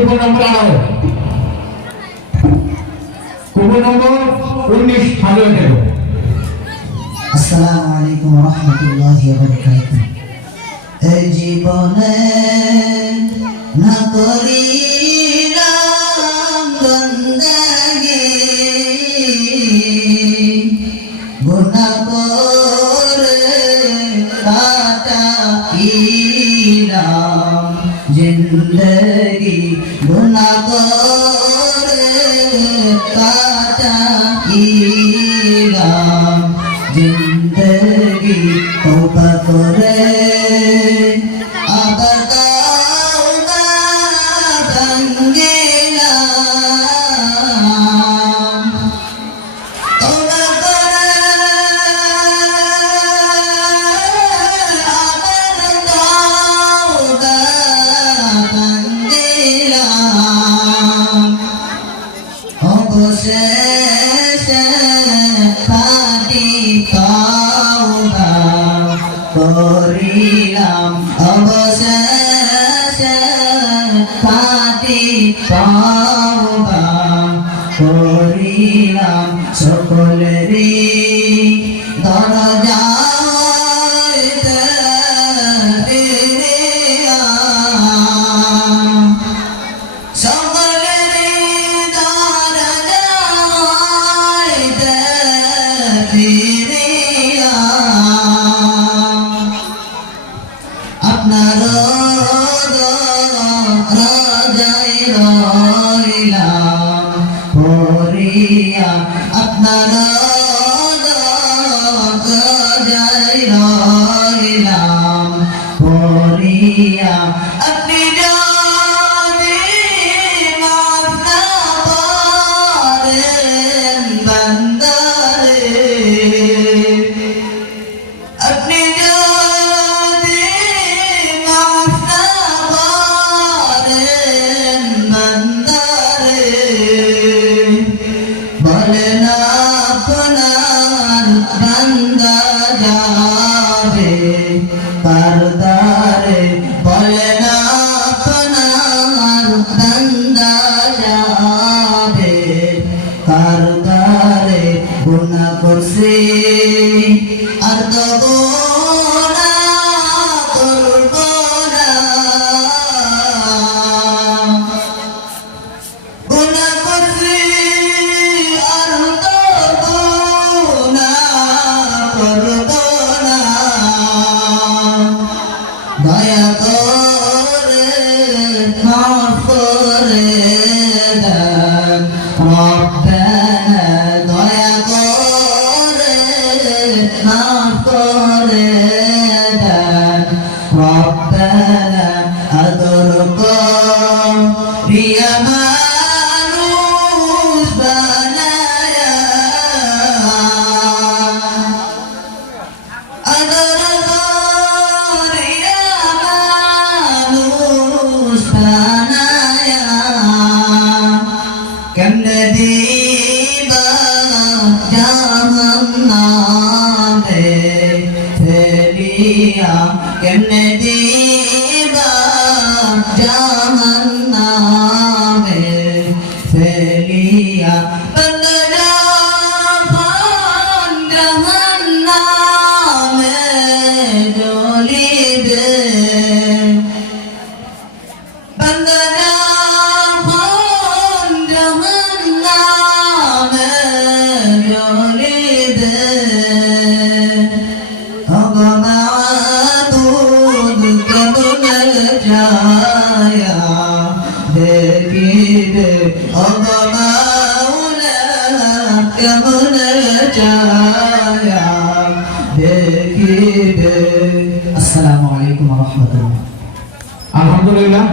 Coupon নম্বর আনাও coupon নম্বর 19 ভালো হয়ে আসসালামু আলাইকুম ওয়া রাহমাতুল্লাহি ওয়া বারাকাতুহু। এই জীবনে না করিলাম বন্দেগি, গুনাহ করে কাটাইলাম জিন্দেগি, গুনাহ করে কাটাইলাম জিন্দেগি। তওবা করে আবার তওবা ভাঙ্গিলাম, তওবা করে আবার তওবা ভাঙ্গিলাম। অবশেষে খাঁটি তওবা করিলাম, অবশেষে খাঁটি তওবা করিলাম। সকলেরই দরজা হইতে ফিরিয়া, সকলেরই দরজা হইতে ফিরিয়া আপনার রাজাই রইলাম পড়িয়া, আপনার রাজাই রইলাম পড়িয়া। আপনি যদি মাফ না করেন বান্দারে, আপনি যদি মাফ না করেন বান্দারে, বলেন আপনার বান্দা যাবে কার দ্বারে, বলেন আপনার বান্দা যাবে কার দ্বারে। গুনাহ করছি আর তো গুনাহ করব না, গুনাহ করছি আর তো গুনাহ করব না। দয়া করে মাফ করে দেন রব্বানা, দয়া করে মাফ করে দেন রব্বানা। আদর করিয়া মানুষ বানায়া, আদর করিয়া মানুষ বানায়া, কেমনে দিবা জাহান্নামে ফেলিয়া, কেমনে দিবা জাহান্নামে ফেলিয়া। বান্দা যখন জাহান্নামে জ্বলিবে, বান্দা যখন জাহান্নামে জ্বলিবে, মাবুদ কেমনে ছায়া দেখিবে, মাওলা কেমনে ছায়া দেখিবে। আসসালামু আলাইকুম ওয়া রাহমাতুল্লাহ। আলহামদুলিল্লাহ।